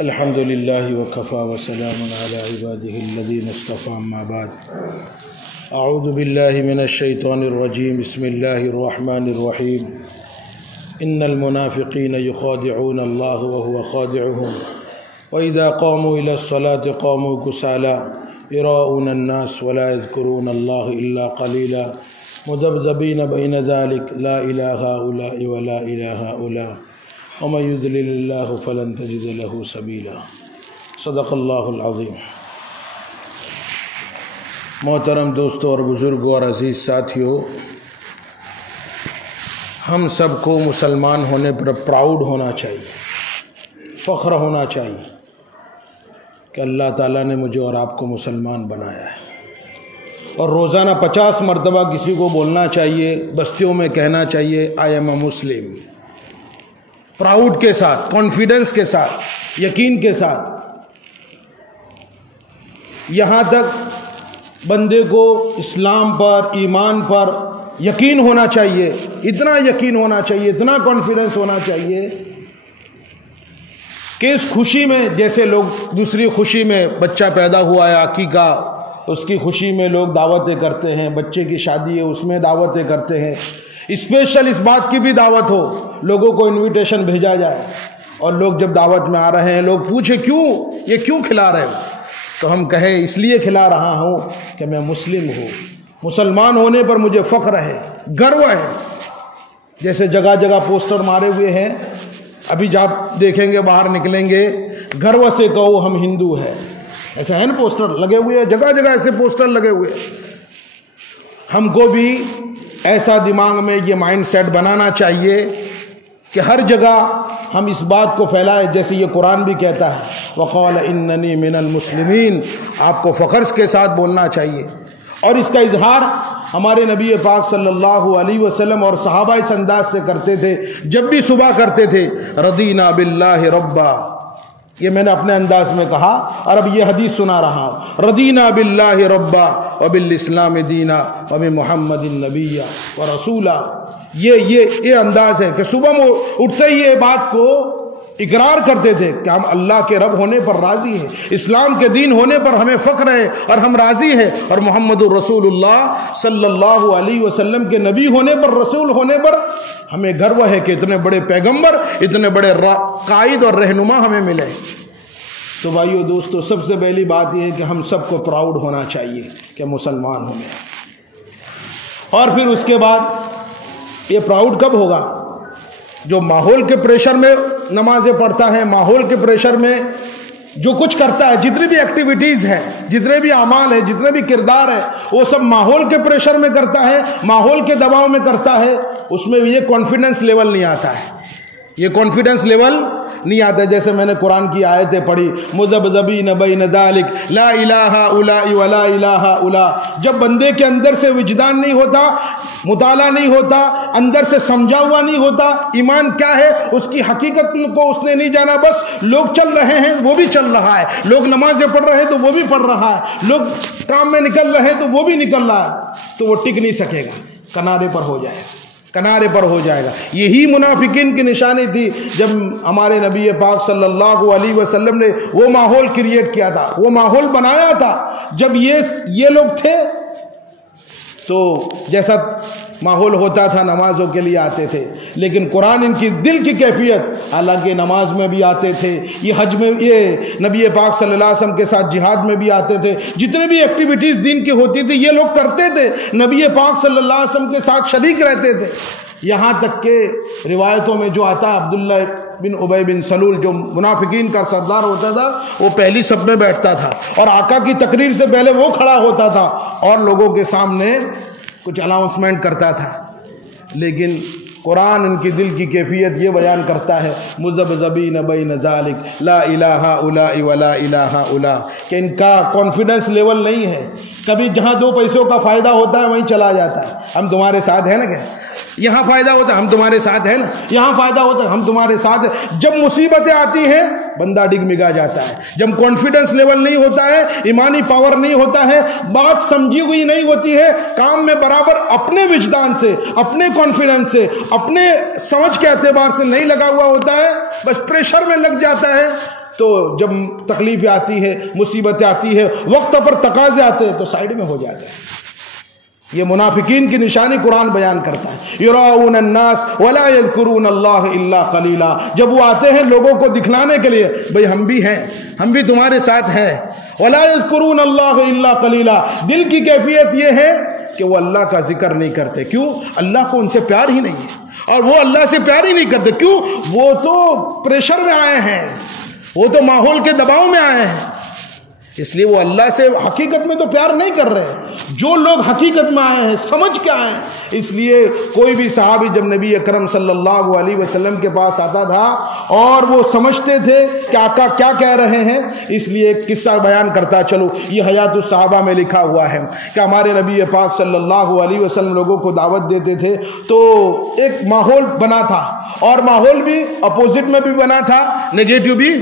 الحمد لله وكفى وسلام على عباده الذين اصطفى أما بعد أعوذ بالله من الشيطان الرجيم بسم الله الرحمن الرحيم إن المنافقين يخادعون الله وهو خادعهم وإذا قاموا إلى الصلاة قاموا كسالى يراءون الناس ولا يذكرون الله إلا قليلا مذبذبين بين ذلك لا إله هؤلاء ولا إله هؤلاء ومن يضلل الله فلن تجد له سبيلا صدق اللہ العظیم۔ محترم دوستوں اور بزرگوں اور عزیز ساتھیوں، ہم سب کو مسلمان ہونے پر پراؤڈ ہونا چاہیے، فخر ہونا چاہیے کہ اللہ تعالیٰ نے مجھے اور آپ کو مسلمان بنایا ہے، اور روزانہ 50 مرتبہ کسی کو بولنا چاہیے، بستیوں میں کہنا چاہیے I am a Muslim, proud کے ساتھ، کانفیڈنس کے ساتھ، یقین کے ساتھ۔ یہاں تک بندے کو اسلام پر، ایمان پر یقین ہونا چاہیے، اتنا یقین ہونا چاہیے، اتنا کانفیڈنس ہونا چاہیے کہ اس خوشی میں، جیسے لوگ دوسری خوشی میں بچہ پیدا ہوا ہے، عقیقہ، اس کی خوشی میں لوگ دعوتیں کرتے ہیں، بچے کی شادی ہے اس میں دعوتیں کرتے ہیں، اسپیشل اس بات کی بھی دعوت ہو، لوگوں کو انویٹیشن بھیجا جائے، اور لوگ جب دعوت میں آ رہے ہیں لوگ پوچھیں یہ کیوں کھلا رہے ہو، تو ہم کہیں اس لیے کھلا رہا ہوں کہ میں مسلم ہوں، مسلمان ہونے پر مجھے فخر ہے، گرو ہے۔ جیسے جگہ جگہ پوسٹر مارے ہوئے ہیں، ابھی جب دیکھیں گے باہر نکلیں گے، گرو سے کہو ہم ہندو ہیں، ایسے ہیں نا پوسٹر لگے ہوئے ہیں، جگہ جگہ ایسے پوسٹر لگے ہوئے ہیں۔ ہم کو بھی ایسا دماغ میں یہ مائنڈ سیٹ بنانا چاہیے کہ ہر جگہ ہم اس بات کو پھیلائے، جیسے یہ قرآن بھی کہتا ہے وَقَالَ إِنَّنِي مِنَ الْمُسْلِمِينَ، آپ کو فخر کے ساتھ بولنا چاہیے، اور اس کا اظہار ہمارے نبی پاک صلی اللہ علیہ وسلم اور صحابہ اس انداز سے کرتے تھے، جب بھی صبح کرتے تھے رضینا باللہ ربا، یہ میں نے اپنے انداز میں کہا، اور اب یہ حدیث سنا رہا ہوں، رضینا باللہ ربا وبالاسلام دینا وبمحمد النبی ورسولا۔ یہ انداز ہے کہ صبح میں اٹھتے ہی یہ بات کو اقرار کرتے تھے کہ ہم اللہ کے رب ہونے پر راضی ہیں، اسلام کے دین ہونے پر ہمیں فخر ہے اور ہم راضی ہیں، اور محمد الرسول اللہ صلی اللہ علیہ وسلم کے نبی ہونے پر، رسول ہونے پر ہمیں گرو ہے کہ اتنے بڑے پیغمبر، اتنے بڑے قائد اور رہنما ہمیں ملے۔ تو بھائیو دوستو، سب سے پہلی بات یہ ہے کہ ہم سب کو پراؤڈ ہونا چاہیے کہ مسلمان ہونے، اور پھر اس کے بعد یہ پراؤڈ کب ہوگا؟ جو ماحول کے پریشر میں نمازیں پڑھتا ہے، ماحول کے پریشر میں جو کچھ کرتا ہے، جتنی بھی ایکٹیویٹیز ہیں، جتنے بھی اعمال ہیں، جتنے بھی کردار ہیں، وہ سب ماحول کے پریشر میں کرتا ہے، ماحول کے دباؤ میں کرتا ہے، اس میں یہ کانفیڈنس لیول نہیں آتا ہے، یہ کانفیڈنس لیول نہیں آتا ہے۔ جیسے میں نے قرآن کی آیتیں پڑھی، مذبذبین بین ذلک لا الہ الا ولا الہ الا، جب بندے کے اندر سے وجدان نہیں ہوتا، مطالعہ نہیں ہوتا، اندر سے سمجھا ہوا نہیں ہوتا ایمان کیا ہے، اس کی حقیقت کو اس نے نہیں جانا، بس لوگ چل رہے ہیں وہ بھی چل رہا ہے، لوگ نمازیں پڑھ رہے ہیں تو وہ بھی پڑھ رہا ہے، لوگ کام میں نکل رہے ہیں تو وہ بھی نکل رہا ہے، تو وہ ٹک نہیں سکے گا، کنارے پر ہو جائے گا، کنارے پر ہو جائے گا۔ یہی منافقین کی نشانی تھی جب ہمارے نبی پاک صلی اللہ علیہ وسلم نے وہ ماحول کریٹ کیا تھا، وہ ماحول بنایا تھا، جب یہ لوگ تھے تو جیسا ماحول ہوتا تھا نمازوں کے لیے آتے تھے، لیکن قرآن ان کی دل کی کیفیت، حالانکہ نماز میں بھی آتے تھے، یہ حج میں، یہ نبی پاک صلی اللہ علیہ وسلم کے ساتھ جہاد میں بھی آتے تھے، جتنے بھی ایکٹیویٹیز دین کی ہوتی تھی یہ لوگ کرتے تھے، نبی پاک صلی اللہ علیہ وسلم کے ساتھ شریک رہتے تھے، یہاں تک کہ روایتوں میں جو آتا ہے عبداللہ بن ابی بن سلول جو منافقین کا سردار ہوتا تھا، وہ پہلی صف میں بیٹھتا تھا، اور آقا کی تقریر سے پہلے وہ کھڑا ہوتا تھا اور لوگوں کے سامنے کچھ اناؤنسمنٹ کرتا تھا، لیکن قرآن ان کی دل کی کیفیت یہ بیان کرتا ہے مذبذبین بین ذلک لا الہ الا ولا الہ الا، کہ ان کا کانفیڈنس لیول نہیں ہے، کبھی جہاں 2 پیسوں کا فائدہ ہوتا ہے وہیں چلا جاتا ہے، ہم تمہارے ساتھ ہیں نا، کہ یہاں فائدہ ہوتا ہے ہم تمہارے ساتھ ہیں نا، یہاں فائدہ ہوتا ہے ہم تمہارے ساتھ ہیں۔ جب مصیبتیں آتی ہیں بندہ ڈگمگا جاتا ہے، جب کانفیڈنس لیول نہیں ہوتا ہے، ایمانی پاور نہیں ہوتا ہے، بات سمجھی ہوئی نہیں ہوتی ہے، کام میں برابر اپنے وجدان سے، اپنے کانفیڈنس سے، اپنے سمجھ کے اعتبار سے نہیں لگا ہوا ہوتا ہے، بس پریشر میں لگ جاتا ہے، تو جب تکلیفیں آتی ہے، مصیبتیں آتی ہے، وقت پر تقاضے آتے ہیں تو سائیڈ میں ہو جاتے ہیں۔ یہ منافقین کی نشانی قرآن بیان کرتا ہے، یراؤن الناس ولا یذکرون اللہ الا قلیلا۔ جب وہ آتے ہیں لوگوں کو دکھلانے کے لیے، بھئی ہم بھی ہیں، ہم بھی تمہارے ساتھ ہیں، ولا یذکرون اللہ الا قلیلا۔ دل کی کیفیت یہ ہے کہ وہ اللہ کا ذکر نہیں کرتے۔ کیوں؟ اللہ کو ان سے پیار ہی نہیں ہے، اور وہ اللہ سے پیار ہی نہیں کرتے۔ کیوں؟ وہ تو پریشر میں آئے ہیں، وہ تو ماحول کے دباؤ میں آئے ہیں، اس لیے وہ اللہ سے حقیقت میں تو پیار نہیں کر رہے۔ جو لوگ حقیقت میں آئے ہیں، سمجھ کے آئے ہیں، اس لیے کوئی بھی صحابی جب نبی اکرم صلی اللہ علیہ وسلم کے پاس آتا تھا اور وہ سمجھتے تھے کہ آقا کیا کہہ رہے ہیں، اس لیے ایک قصہ بیان کرتا چلو۔ یہ حیات الصحابہ میں لکھا ہوا ہے کہ ہمارے نبی پاک صلی اللہ علیہ وسلم لوگوں کو دعوت دیتے تھے، تو ایک ماحول بنا تھا، اور ماحول بھی اپوزٹ میں بھی بنا تھا، نگیٹو بھی،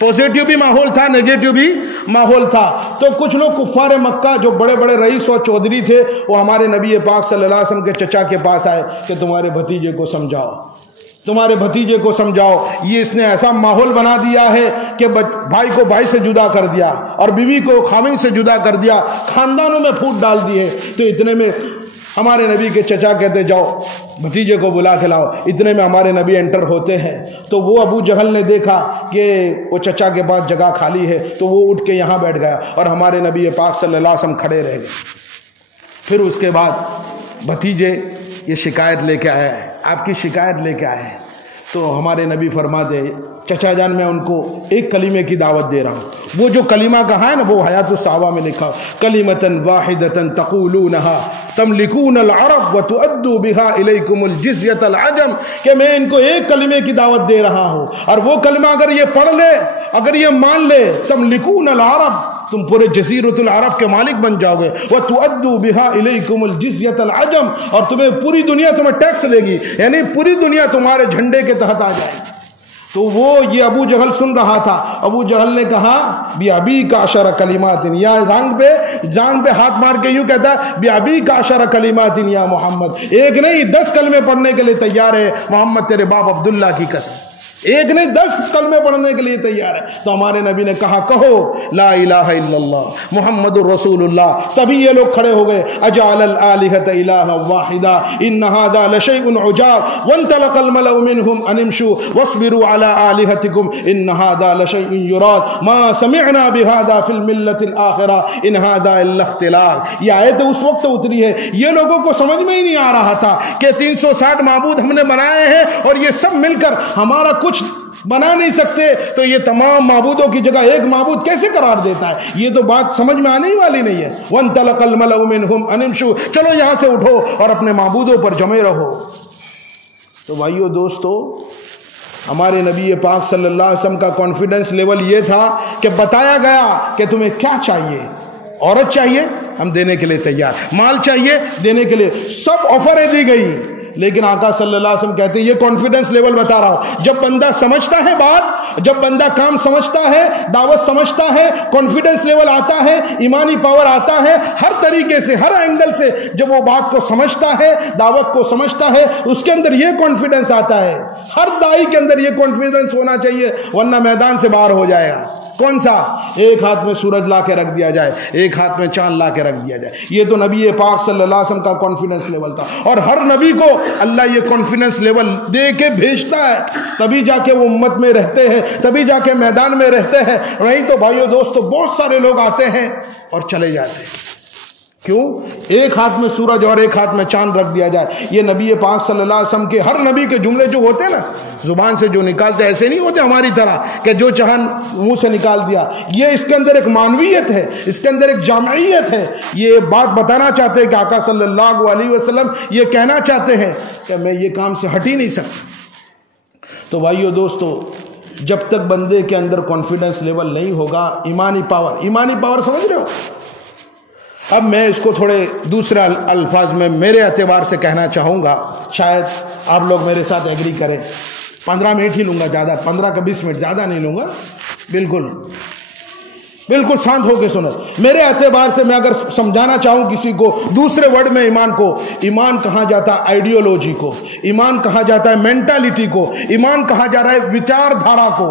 پوزیٹیو بھی ماحول تھا، نیگیٹو بھی ماحول تھا۔ تو کچھ لوگ کفار مکہ جو بڑے بڑے رئیس اور چودھری تھے، وہ ہمارے نبی پاک صلی اللہ علیہ وسلم کے چچا کے پاس آئے کہ تمہارے بھتیجے کو سمجھاؤ، تمہارے بھتیجے کو سمجھاؤ، یہ اس نے ایسا ماحول بنا دیا ہے کہ بھائی کو بھائی سے جدا کر دیا، اور بیوی کو خاوند سے جدا کر دیا، خاندانوں میں پھوٹ ڈال دیے۔ تو اتنے میں ہمارے نبی کے چچا کہتے جاؤ بھتیجے کو بلا کے لاؤ۔ اتنے میں ہمارے نبی انٹر ہوتے ہیں، تو وہ ابو جہل نے دیکھا کہ وہ چچا کے پاس جگہ خالی ہے، تو وہ اٹھ کے یہاں بیٹھ گیا، اور ہمارے نبی پاک صلی اللہ علیہ وسلم کھڑے رہ گئے۔ پھر اس کے بعد بھتیجے یہ شکایت لے کے آئے، آپ کی شکایت لے کے آئے، تو ہمارے نبی فرماتے چچا جان میں ان کو ایک کلمے کی دعوت دے رہا ہوں۔ وہ جو کلمہ کہا ہے نا، وہ حیات الصحابہ میں لکھا، کلمۃ واحدۃ تقولونها تملکون العرب وتؤدوا بها الیکم الجزیۃ العجم، کہ میں ان کو ایک کلمے کی دعوت دے رہا ہوں، اور وہ کلمہ اگر یہ پڑھ لے، اگر یہ مان لے، تملکون العرب، تم پورے جزیرۃ العرب کے مالک بن جاؤ گے، وتؤدوا بها الیکم الجزیۃ العجم، اور تمہیں پوری دنیا تمہیں ٹیکس لے گی، یعنی پوری دنیا تمہارے جھنڈے کے تحت آ جائے گی۔ تو وہ یہ ابو جہل سن رہا تھا۔ ابو جہل نے کہا بیابی کا عشر کلمات، یا جان پہ ہاتھ مار کے یوں کہتا ہے بیابی کا عشر کلمات یا محمد، ایک نہیں 10 کلمے پڑھنے کے لیے تیار ہے محمد، تیرے باپ عبداللہ کی قسم، ایک نہیں 10 کلمے پڑھنے کے لیے تیار ہے۔ تو ہمارے نبی نے کہا کہو لا الہ الا اللہ محمد الرسول اللہ۔ تبھی یہ لوگ کھڑے ہو گئے، اجعل الالہۃ الہا واحدا ان ھذا لشیء عجاب وانطلق الملأ منهم ان امشوا واصبروا على الہتکم ان ھذا لشیء یراد ما سمعنا بهذا فی الملۃ الاخرہ ان ھذا الا اختلاق۔ یہ آیت اس وقت اتری ہے، یہ لوگوں کو سمجھ میں ہی نہیں آ رہا تھا کہ 360 معبود ہم نے بنائے ہیں، اور یہ سب مل کر ہمارا کچھ بنا نہیں سکتے، تو یہ تمام معبودوں کی جگہ ایک معبود کیسے قرار دیتا ہے؟ یہ تو بات سمجھ میں آنے والی نہیں ہے۔ وانطلق الملأ منهم ان امشوا، چلو یہاں سے اٹھو اور اپنے معبودوں پر جمے رہو۔ تو بھائیو دوستو، ہمارے نبی پاک صلی اللہ علیہ وسلم کا کانفیڈنس لیول یہ تھا کہ بتایا گیا کہ تمہیں کیا چاہیے، عورت چاہیے ہم دینے کے لیے تیار، مال چاہیے دینے کے لیے، سب آفریں دی گئی۔ لیکن آقا صلی اللہ علیہ وسلم کہتے ہیں یہ کانفیڈنس لیول بتا رہا ہوں، جب بندہ سمجھتا ہے بات، جب بندہ کام سمجھتا ہے، دعوت سمجھتا ہے، کانفیڈنس لیول آتا ہے، ایمانی پاور آتا ہے، ہر طریقے سے، ہر اینگل سے جب وہ بات کو سمجھتا ہے، دعوت کو سمجھتا ہے، اس کے اندر یہ کانفیڈنس آتا ہے۔ ہر داعی کے اندر یہ کانفیڈنس ہونا چاہیے، ورنہ میدان سے باہر ہو جائے گا۔ کون سا؟ ایک ہاتھ میں سورج لا کے رکھ دیا جائے، ایک ہاتھ میں چاند لا کے رکھ دیا جائے۔ یہ تو نبی پاک صلی اللہ علیہ وسلم کا کانفیڈنس لیول تھا، اور ہر نبی کو اللہ یہ کانفیڈنس لیول دے کے بھیجتا ہے، تبھی جا کے وہ امت میں رہتے ہیں، تبھی جا کے میدان میں رہتے ہیں۔ نہیں تو بھائیو دوستو، بہت سارے لوگ آتے ہیں اور چلے جاتے ہیں۔ کیوں؟ ایک ہاتھ میں سورج اور ایک ہاتھ میں چاند رکھ دیا جائے۔ یہ نبی پاک صلی اللہ علیہ وسلم کے ہر نبی کے جملے جو ہوتے ہیں نا، زبان سے جو نکالتے ایسے نہیں ہوتے ہماری طرح کہ جو چاہا منہ سے نکال دیا۔ یہ اس کے اندر ایک معنویت ہے، اس کے اندر ایک جامعیت ہے۔ یہ بات بتانا چاہتے ہیں کہ آقا صلی اللہ علیہ وسلم یہ کہنا چاہتے ہیں کہ میں یہ کام سے ہٹ ہی نہیں سکتا۔ تو بھائیو دوستو، جب تک بندے کے اندر کانفیڈنس لیول نہیں ہوگا، ایمانی پاور سمجھ رہے ہو؟ اب میں اس کو تھوڑے دوسرے الفاظ میں میرے اعتبار سے کہنا چاہوں گا، شاید آپ لوگ میرے ساتھ ایگری کریں۔ 15 منٹ ہی لوں گا، زیادہ 15 کا 20 منٹ زیادہ نہیں لوں گا۔ بالکل شانت ہو کے سنو۔ میرے اعتبار سے میں اگر سمجھانا چاہوں کسی کو دوسرے ورڈ میں ایمان کو، ایمان کہا جاتا ہے آئیڈیالوجی کو، ایمان کہا جاتا ہے مینٹالٹی کو، ایمان کہا جا رہا ہے وچار دھارا کو۔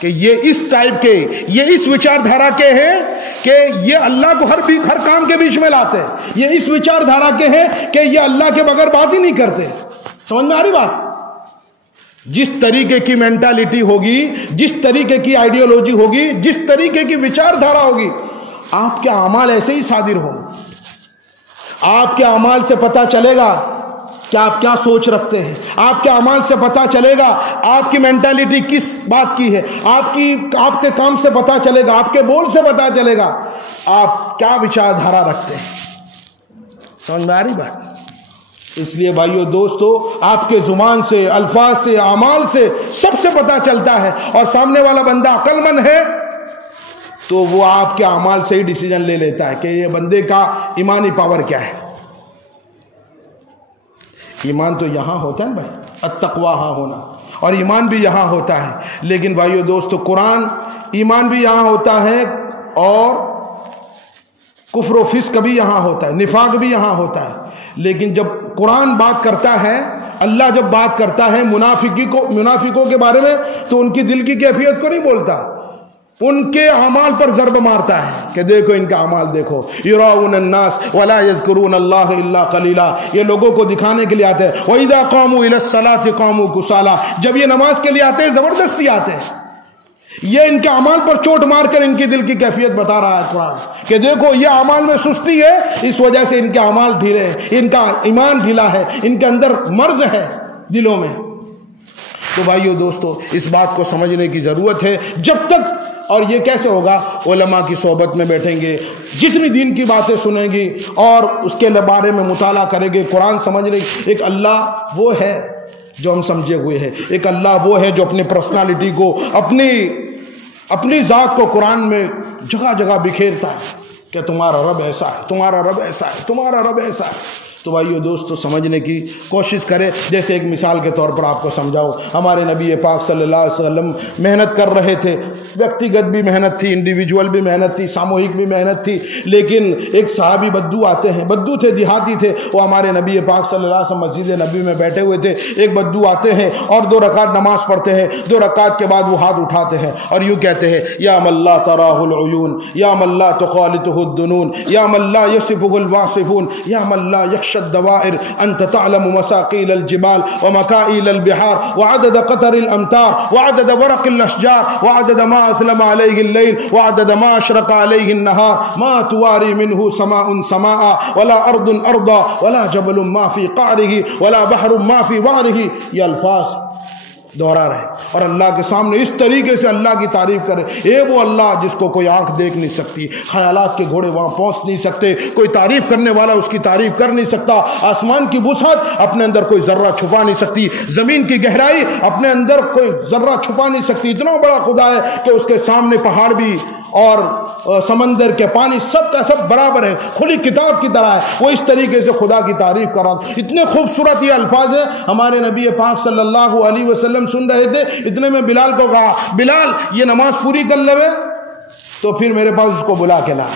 کہ یہ اس ٹائپ کے، یہ اس وچار دھارا کے ہیں کہ یہ اللہ کو ہر کام کے بیچ میں لاتے ہیں، یہ اس وچار دھارا کے ہیں کہ یہ اللہ کے بغیر بات ہی نہیں کرتے. سمجھ میں آ رہی بات؟ جس طریقے کی مینٹالٹی ہوگی، جس طریقے کی آئیڈیالوجی ہوگی، جس طریقے کی وچار دھارا ہوگی، آپ کے اعمال ایسے ہی صادر ہوں. آپ کے اعمال سے پتہ چلے گا کہ آپ کیا سوچ رکھتے ہیں. آپ کے اعمال سے پتہ چلے گا آپ کی مینٹالٹی کس بات کی ہے. آپ کے کام سے پتہ چلے گا، آپ کے بول سے پتہ چلے گا آپ کیا وچار دھارا رکھتے ہیں. سمجھ میں آ رہی بات؟ اس لیے بھائیو دوستو، آپ کے زبان سے، الفاظ سے، اعمال سے سب سے پتہ چلتا ہے. اور سامنے والا بندہ عقل مند ہے تو وہ آپ کے اعمال سے ہی ڈیسیجن لے لیتا ہے کہ یہ بندے کا ایمانی پاور کیا ہے. ایمان تو یہاں ہوتا ہے بھائی، التقویٰ ہاں ہونا، اور ایمان بھی یہاں ہوتا ہے. لیکن بھائیو دوستو، قرآن ایمان بھی یہاں ہوتا ہے، اور کفر و فسق بھی یہاں ہوتا ہے، نفاق بھی یہاں ہوتا ہے. لیکن جب قرآن بات کرتا ہے، اللہ جب بات کرتا ہے منافقوں کے بارے میں، تو ان کی دل کی کیفیت کو نہیں بولتا، ان کے اعمال پر ضرب مارتا ہے کہ دیکھو ان کا اعمال دیکھو. یراؤن الناس ولا یذکرون اللہ الا قلیلا، یہ لوگوں کو دکھانے کے لیے آتے ہیں. وَإِذَا قَامُوا إِلَى الصَّلَاةِ قَامُوا كُسَالَىٰ، جب یہ نماز کے لیے آتے ہیں زبردستی آتے ہیں. یہ ان کے اعمال پر چوٹ مار کر ان کی دل کی کیفیت بتا رہا ہے قرآن کہ دیکھو یہ اعمال میں سستی ہے، اس وجہ سے ان کے اعمال ڈھیلے ہیں، ان کا ایمان ڈھیلا ہے، ان کے اندر مرض ہے دلوں میں. تو بھائیو دوستو، اس بات کو سمجھنے کی ضرورت ہے. جب تک، اور یہ کیسے ہوگا؟ علماء کی صحبت میں بیٹھیں گے، جتنی دین کی باتیں سنیں گی اور اس کے بارے میں مطالعہ کریں گے، قرآن سمجھنے. ایک اللہ وہ ہے جو ہم سمجھے ہوئے ہیں، ایک اللہ وہ ہے جو اپنی پرسنالٹی کو، اپنی ذات کو قرآن میں جگہ جگہ بکھیرتا ہے کہ تمہارا رب ایسا ہے، تمہارا رب ایسا ہے، تمہارا رب ایسا ہے. تو بھائیو دوستو، سمجھنے کی کوشش کرے. جیسے ایک مثال کے طور پر آپ کو سمجھاؤ، ہمارے نبی پاک صلی اللہ علیہ وسلم محنت کر رہے تھے، ویکتیگت بھی محنت تھی، انڈیویجول بھی محنت تھی، ساموہک بھی محنت تھی. لیکن ایک صحابی بدو آتے ہیں، بدو تھے، دیہاتی تھے، وہ ہمارے نبی پاک صلی اللہ علیہ وسلم مسجد نبی میں بیٹھے ہوئے تھے. ایک بدو آتے ہیں اور 2 رکعت نماز پڑھتے ہیں. 2 رکعت کے بعد وہ ہاتھ اٹھاتے ہیں اور یوں کہتے ہیں: یا من لا تراہ العیون، یا من لا تخالطہ الدنون، یا من لا یصفہ الواصفون، یا من لا یخشى الدوائر، انت تعلم مساقیل الجبال ومکائل البحار وعدد قطر الامطار وعدد ورق الاشجار وعدد ما اسلم علیہ اللیل وعدد ما اشرق علیہ النہار ما تواری منہ سماء سماء ولا ارض ارضا ولا جبل ما فی قعرہ ولا بحر ما فی وعرہ. یہ الفاظ دوہرا رہے اور اللہ کے سامنے اس طریقے سے اللہ کی تعریف کرے. اے وہ اللہ جس کو کوئی آنکھ دیکھ نہیں سکتی، خیالات کے گھوڑے وہاں پہنچ نہیں سکتے، کوئی تعریف کرنے والا اس کی تعریف کر نہیں سکتا. آسمان کی وسعت اپنے اندر کوئی ذرہ چھپا نہیں سکتی، زمین کی گہرائی اپنے اندر کوئی ذرہ چھپا نہیں سکتی. اتنا بڑا خدا ہے کہ اس کے سامنے پہاڑ بھی اور سمندر کے پانی سب کا سب برابر ہے، کھلی کتاب کی طرح ہے. وہ اس طریقے سے خدا کی تعریف کر رہا. اتنے خوبصورت یہ الفاظ ہیں. ہمارے نبی پاک صلی اللہ علیہ وسلم سن رہے تھے. اتنے میں بلال کو کہا: بلال یہ نماز پوری کر لے تو پھر میرے پاس اس کو بلا کے لا.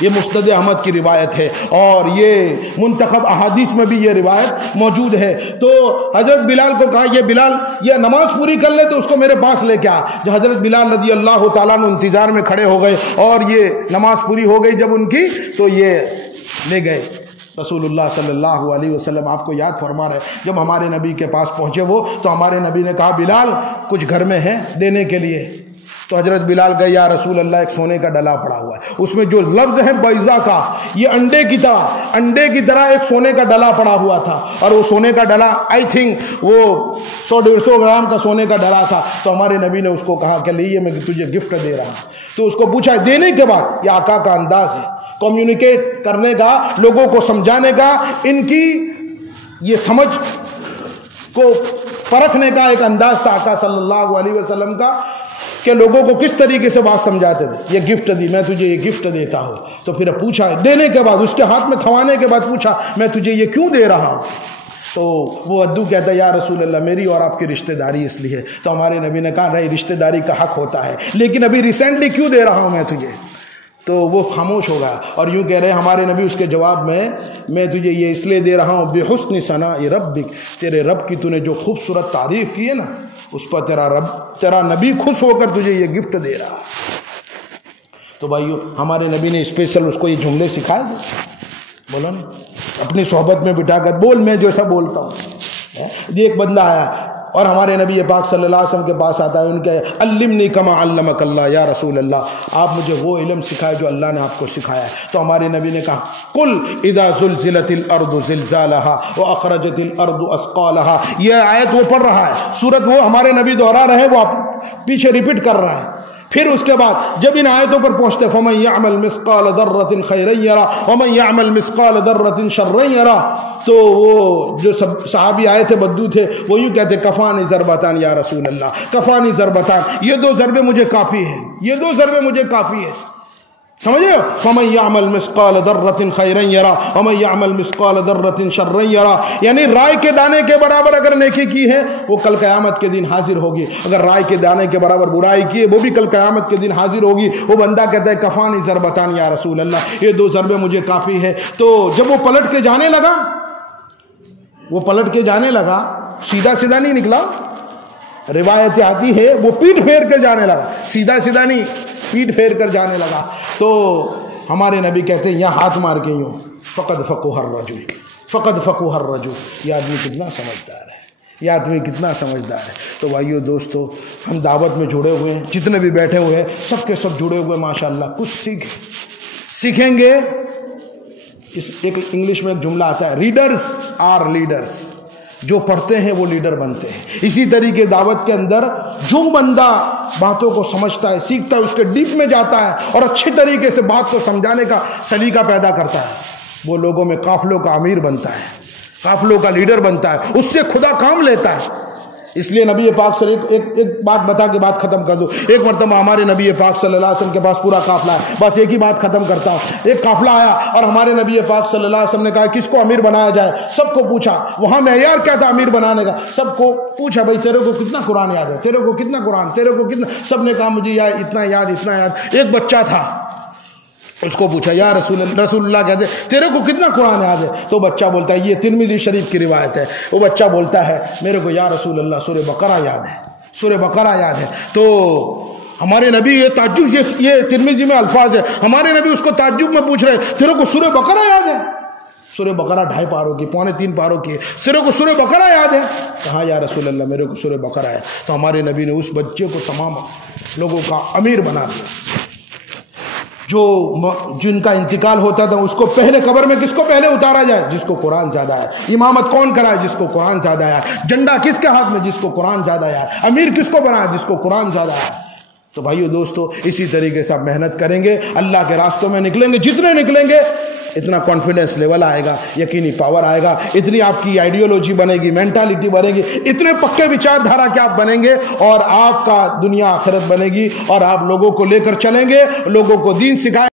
یہ مسند احمد کی روایت ہے اور یہ منتخب احادیث میں بھی یہ روایت موجود ہے. تو حضرت بلال کو کہا: یہ بلال یہ نماز پوری کر لے تو اس کو میرے پاس لے کے آ. جو حضرت بلال رضی اللہ تعالیٰ عنہ انتظار میں کھڑے ہو گئے اور یہ نماز پوری ہو گئی جب ان کی، تو یہ لے گئے. رسول اللہ صلی اللہ علیہ وسلم آپ کو یاد فرما رہے، جب ہمارے نبی کے پاس پہنچے وہ، تو ہمارے نبی نے کہا: بلال کچھ گھر میں ہے دینے کے لیے. تو حضرت بلال گئے: یا رسول اللہ ایک سونے کا ڈلا پڑا ہوا ہے، اس میں جو لفظ ہے بیضا کا، یہ انڈے کی طرح ایک سونے کا ڈلا پڑا ہوا تھا. اور وہ سونے کا ڈلا آئی تھنک وہ 100-150 گرام کا سونے کا ڈلا تھا. تو ہمارے نبی نے اس کو کہا کہ لیے میں تجھے گفٹ دے رہا ہوں. تو اس کو پوچھا دینے کے بعد، یہ آقا کا انداز ہے کمیونیکیٹ کرنے کا، لوگوں کو سمجھانے کا، ان کی یہ سمجھ کو پرکھنے کا ایک انداز تھا آقا صلی اللہ علیہ وسلم کا کہ لوگوں کو کس طریقے سے بات سمجھاتے تھے. یہ گفٹ دی، میں تجھے یہ گفٹ دیتا ہوں. تو پھر پوچھا دینے کے بعد، اس کے ہاتھ میں تھوانے کے بعد پوچھا میں تجھے یہ کیوں دے رہا ہوں. تو وہ ادو کہتا ہے: یا رسول اللہ میری اور آپ کی رشتہ داری اس لیے. تو ہمارے نبی نے کہا: نہیں، رشتہ داری کا حق ہوتا ہے، لیکن ابھی ریسنٹلی کیوں دے رہا ہوں میں تجھے. تو وہ خاموش ہو گیا اور یوں کہہ رہے ہمارے نبی اس کے جواب میں تجھے یہ اس لیے دے رہا ہوں بحسن ثناء ربک، تیرے رب کی تو نے جو خوبصورت تعریف کی ہے نا، اس پر تیرا نبی خوش ہو کر تجھے یہ گفٹ دے رہا. تو بھائیو ہمارے نبی نے اسپیشل اس کو یہ جملے سکھائے تھے. بولو نا, اپنی صحبت میں بٹھا کر بول, میں جیسا بولتا ہوں. ایک بندہ آیا اور ہمارے نبی پاک صلی اللہ علیہ وسلم کے پاس آتا ہے, ان کے علمنی کما علمک اللہ, یا رسول اللہ آپ مجھے وہ علم سکھائے جو اللہ نے آپ کو سکھایا ہے. تو ہمارے نبی نے کہا قل اذا زلزلت الارض زلزالها واخرجت الارض اثقالها. یہ آیت وہ پڑھ رہا ہے, سورت وہ ہمارے نبی دوہرا رہے, وہ پیچھے ریپیٹ کر رہا ہے. پھر اس کے بعد جب ان آیتوں پر پہنچتے فَمَن يَعْمَلْ مِثْقَالَ ذَرَّةٍ خَيْرًا يَرَهُ وَمَن يَعْمَلْ مِثْقَالَ ذَرَّةٍ شَرًّا يَرَهُ. تو وہ جو صحابی آئے تھے بدو تھے, وہ یوں کہتے کفانی ضربتان یا رسول اللہ, کفانی ضربتان, یہ 2 ضربے مجھے کافی ہیں, یہ 2 ضربے مجھے کافی ہیں. سمجھ رہے ہو؟ فَمَن يَعْمَلْ مِثْقَالَ ذَرَّةٍ خَيْرًا يَرَهُ وَمَن يَعْمَلْ مِثْقَالَ ذَرَّةٍ شَرًّا يَرَهُ. یعنی رائے کے دانے کے برابر اگر نیکی کی ہے وہ کل قیامت کے دن حاضر ہوگی, اگر رائے کے دانے کے برابر برائی کی ہے وہ بھی کل قیامت کے دن حاضر ہوگی. وہ بندہ کہتا ہے کفانی ضربتان یا رسول اللہ, یہ 2 ضربے مجھے کافی ہے. تو جب وہ پلٹ کے جانے لگا, سیدھا سیدھا نہیں نکلا, روایت آتی ہے وہ پیٹ پھیر کر جانے لگا, سیدھا سیدھا نہیں, پیٹ پھیر کر جانے لگا. تو ہمارے نبی کہتے ہیں یہاں ہاتھ مار کے یوں فقد فقہ الرجل, فقد فقہ الرجل. یہ آدمی کتنا سمجھدار ہے, یہ آدمی کتنا سمجھدار ہے. تو بھائیو دوستو, ہم دعوت میں جڑے ہوئے ہیں, جتنے بھی بیٹھے ہوئے ہیں سب کے سب جڑے ہوئے ماشاءاللہ, کچھ سیکھیں گے. ایک انگلش میں ایک جملہ آتا ہے, ریڈرز آر لیڈرز, جو پڑھتے ہیں وہ لیڈر بنتے ہیں. اسی طریقے دعوت کے اندر جو بندہ باتوں کو سمجھتا ہے, سیکھتا ہے, اس کے ڈیپ میں جاتا ہے اور اچھی طریقے سے بات کو سمجھانے کا سلیقہ پیدا کرتا ہے, وہ لوگوں میں قافلوں کا امیر بنتا ہے, قافلوں کا لیڈر بنتا ہے, اس سے خدا کام لیتا ہے. اس لیے نبی پاک صلی اللہ علیہ وسلم, ایک بات بتا کے بات ختم کر دو. ایک مرتبہ ہمارے نبی پاک صلی اللہ علیہ وسلم کے پاس پورا قافلہ ہے, بس ایک ہی بات ختم کرتا ہوں. ایک قافلہ آیا اور ہمارے نبی پاک صلی اللہ علیہ وسلم نے کہا کس کو امیر بنایا جائے. سب کو پوچھا, وہاں معیار کیا تھا امیر بنانے کا, سب کو پوچھا بھائی تیرے کو کتنا قرآن یاد ہے, تیرے کو کتنا قرآن, تیرے کو کتنا. سب نے کہا مجھے اتنا یاد, اتنا یاد. ایک بچہ تھا, اس کو پوچھا یا رسول اللہ کہتے تیرے کو کتنا قرآن یاد ہے. تو بچہ بولتا ہے, یہ ترمذی شریف کی روایت ہے, وہ بچہ بولتا ہے میرے کو یا رسول اللہ سورہ بقرہ یاد ہے, سورہ بقرہ یاد ہے. تو ہمارے نبی, یہ تعجب, یہ ترمذی میں الفاظ ہے, ہمارے نبی اس کو تعجب میں پوچھ رہے تیرے کو سورہ بقرہ یاد ہے. سورہ بقرہ 2.5 پاروں کی, 3.25 پاروں کی, تیرے کو سورہ بقرہ یاد ہے. کہا یا رسول اللہ میرے کو سورہ بقرہ ہے. تو ہمارے نبی نے اس بچے کو تمام لوگوں کا امیر بنا دیا. جن کا انتقال ہوتا تھا اس کو پہلے قبر میں کس کو پہلے اتارا جائے, جس کو قرآن زیادہ ہے. امامت کون کرائے, جس کو قرآن زیادہ ہے. جھنڈا کس کے ہاتھ میں, جس کو قرآن زیادہ ہے. امیر کس کو بنائے, جس کو قرآن زیادہ ہے. تو بھائیو دوستو, اسی طریقے سے آپ محنت کریں گے, اللہ کے راستوں میں نکلیں گے, جتنے نکلیں گے اتنا کانفیڈنس لیول آئے گا, یقینی پاور آئے گا, اتنی آپ کی آئیڈیالوجی بنے گی, مینٹالٹی بنے گی, اتنے پکے وچار دھارا کے آپ بنیں گے, اور آپ کا دنیا آخرت بنے گی, اور آپ لوگوں کو لے کر چلیں گے, لوگوں کو دین سکھائیں